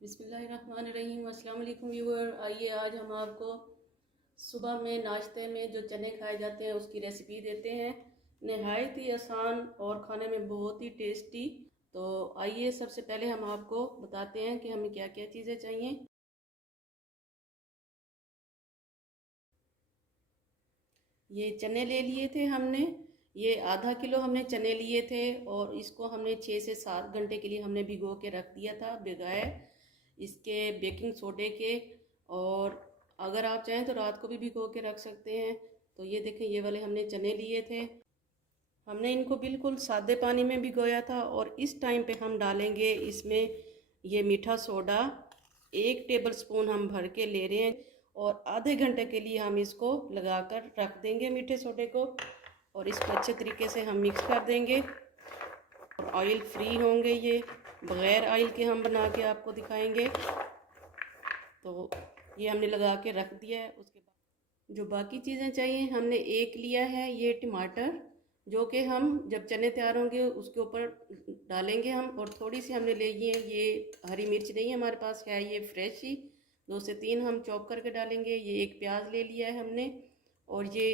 बिस्मिल्लाहिर्रहमानिर्रहीम। अस्सलाम वालेकुम व्यूअर। आइए आज हम आपको सुबह में नाश्ते में जो चने खाए जाते हैं उसकी रेसिपी देते हैं। नहायत ही आसान और खाने में बहुत ही टेस्टी। तो आइए सबसे पहले हम आपको बताते हैं कि हमें क्या क्या चीज़ें चाहिए। ये चने ले लिए थे हमने, ये आधा किलो हमने चने लिए थे और इसको हमने 6 से 7 घंटे के लिए हमने भिगो के रख दिया था बगैर इसके बेकिंग सोडे के। और अगर आप चाहें तो रात को भी भिगो के रख सकते हैं। तो ये देखें, ये वाले हमने चने लिए थे, हमने इनको बिल्कुल सादे पानी में भिगोया था। और इस टाइम पे हम डालेंगे इसमें ये मीठा सोडा, 1 टेबल स्पून हम भर के ले रहे हैं और आधे घंटे के लिए हम इसको लगाकर रख देंगे मीठे सोडे को। और इसको अच्छे तरीके से हम मिक्स कर देंगे और ऑयल फ्री होंगे, ये बग़ैर ऑयल के हम बना के आपको दिखाएंगे। तो ये हमने लगा के रख दिया है। उसके बाद जो बाकी चीज़ें चाहिए, हमने एक लिया है ये टमाटर, जो कि हम जब चने तैयार होंगे उसके ऊपर डालेंगे हम। और थोड़ी सी हमने ले है, ये हरी मिर्च नहीं है हमारे पास, है ये फ्रेश ही, 2 से 3 हम चॉप करके डालेंगे। ये एक प्याज ले लिया है हमने और ये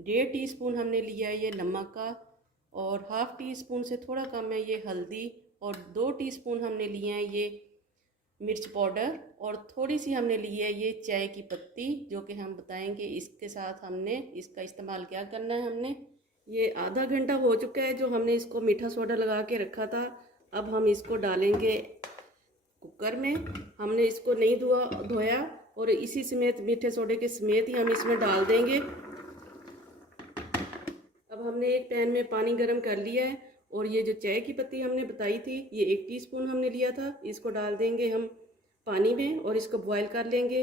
1.5 टीस्पून हमने लिया है ये नमक का, और 1/2 टीस्पून से थोड़ा कम है ये हल्दी, और 2 टीस्पून हमने लिए हैं ये मिर्च पाउडर, और थोड़ी सी हमने ली है ये चाय की पत्ती, जो कि हम बताएंगे इसके साथ हमने इसका इस्तेमाल क्या करना है। हमने ये आधा घंटा हो चुका है जो हमने इसको मीठा सोडा लगा के रखा था। अब हम इसको डालेंगे कुकर में। हमने इसको नहीं धोया और इसी समेत मीठे सोडे के समेत ही हम इसमें डाल देंगे। अब हमने एक पैन में पानी गर्म कर लिया है और ये जो चाय की पत्ती हमने बताई थी ये 1 टीस्पून हमने लिया था, इसको डाल देंगे हम पानी में और इसको बॉयल कर लेंगे।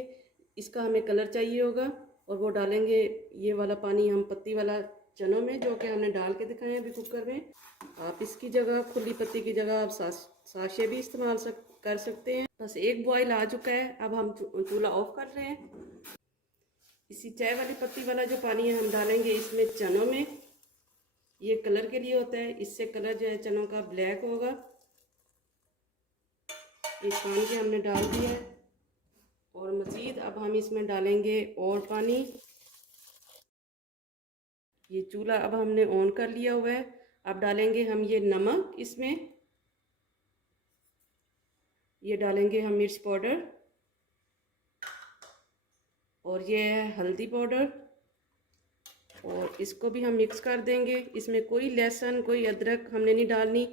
इसका हमें कलर चाहिए होगा और वो डालेंगे ये वाला पानी हम पत्ती वाला चनों में, जो कि हमने डाल के दिखाए अभी कुकर में। आप इसकी जगह खुली पत्ती की जगह आप साशे भी इस्तेमाल कर सकते हैं। बस एक बॉयल आ चुका है, अब हम चूल्हा ऑफ कर रहे हैं। इसी चाय वाली पत्ती वाला जो पानी है हम डालेंगे इसमें चनों में। ये कलर के लिए होता है, इससे कलर जो है चनों का ब्लैक होगा। ये छान के हमने डाल दिया है और मज़ीद अब हम इसमें डालेंगे और पानी। ये चूल्हा अब हमने ऑन कर लिया हुआ है। अब डालेंगे हम ये नमक, इसमें ये डालेंगे हम मिर्च पाउडर, और ये है हल्दी पाउडर, और इसको भी हम मिक्स कर देंगे। इसमें कोई लहसुन कोई अदरक हमने नहीं डालनी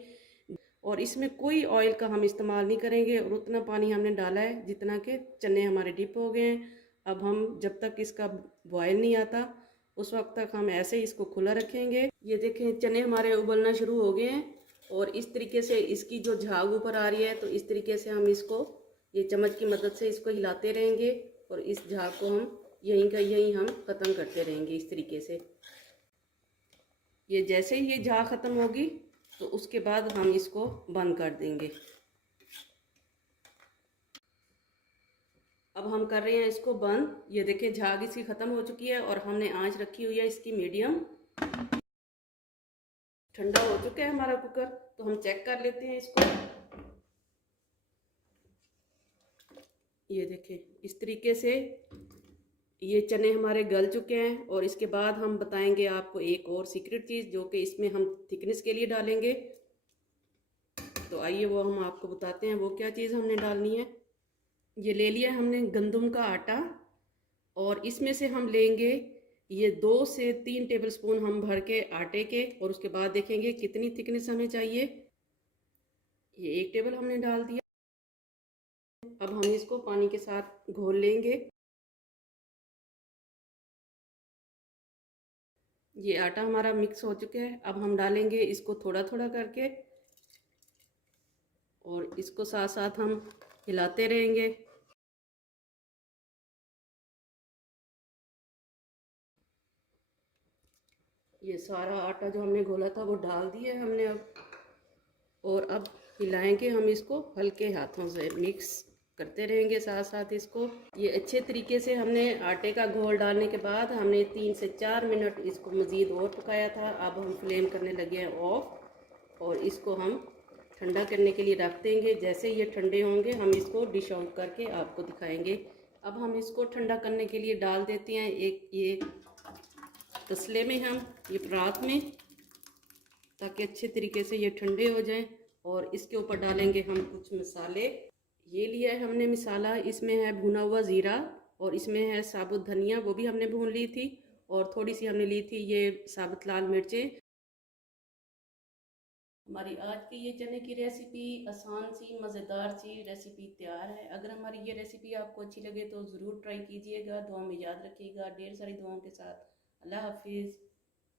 और इसमें कोई ऑयल का हम इस्तेमाल नहीं करेंगे। और उतना पानी हमने डाला है जितना के चने हमारे डिप हो गए हैं। अब हम जब तक इसका बॉयल नहीं आता उस वक्त तक हम ऐसे ही इसको खुला रखेंगे। ये देखें चने हमारे उबलना शुरू हो गए हैं और इस तरीके से इसकी जो झाग ऊपर आ रही है, तो इस तरीके से हम इसको ये चम्मच की मदद से इसको हिलाते रहेंगे और इस झाग को हम यहीं का यहीं हम ख़त्म करते रहेंगे इस तरीके से। ये जैसे ही ये झाग ख़त्म होगी तो उसके बाद हम इसको बंद कर देंगे। अब हम कर रहे हैं इसको बंद। ये देखिए झाग इसकी ख़त्म हो चुकी है और हमने आंच रखी हुई है इसकी मीडियम। ठंडा हो चुका है हमारा कुकर, तो हम चेक कर लेते हैं इसको। ये देखें इस तरीके से ये चने हमारे गल चुके हैं। और इसके बाद हम बताएंगे आपको एक और सीक्रेट चीज़, जो कि इसमें हम थिकनेस के लिए डालेंगे। तो आइए वो हम आपको बताते हैं वो क्या चीज़ हमने डालनी है। ये ले लिया हमने गंदम का आटा और इसमें से हम लेंगे ये 2 से 3 टेबल स्पून हम भर के आटे के, और उसके बाद देखेंगे कितनी थिकनेस हमें चाहिए। ये 1 टेबल हमने डाल दिया। अब हम इसको पानी के साथ घोल लेंगे। ये आटा हमारा मिक्स हो चुका है। अब हम डालेंगे इसको थोड़ा थोड़ा करके और इसको साथ साथ हम हिलाते रहेंगे। ये सारा आटा जो हमने घोला था वो डाल दिया है हमने अब, और अब हिलाएंगे हम इसको हल्के हाथों से, मिक्स करते रहेंगे साथ साथ इसको। ये अच्छे तरीके से हमने आटे का घोल डालने के बाद हमने 3 से 4 मिनट इसको मज़ीद और पकाया था। अब हम फ्लेम करने लगे हैं ऑफ और इसको हम ठंडा करने के लिए रख देंगे। जैसे ये ठंडे होंगे हम इसको डिश आउट करके आपको दिखाएंगे। अब हम इसको ठंडा करने के लिए डाल देते हैं एक ये तसले में, हम ये परात में, ताकि अच्छे तरीके से ये ठंडे हो जाएं। और इसके ऊपर डालेंगे हम कुछ मसाले। ये लिया है हमने मसाला, इसमें है भुना हुआ ज़ीरा और इसमें है साबुत धनिया, वो भी हमने भून ली थी। और थोड़ी सी हमने ली थी ये साबुत लाल मिर्चें। हमारी आज की ये चने की रेसिपी आसान सी मज़ेदार सी रेसिपी तैयार है। अगर हमारी ये रेसिपी आपको अच्छी लगे तो ज़रूर ट्राई कीजिएगा। दुआ में याद रखिएगा। ढेर सारी दुआओं के साथ। अल्लाह हाफिज़।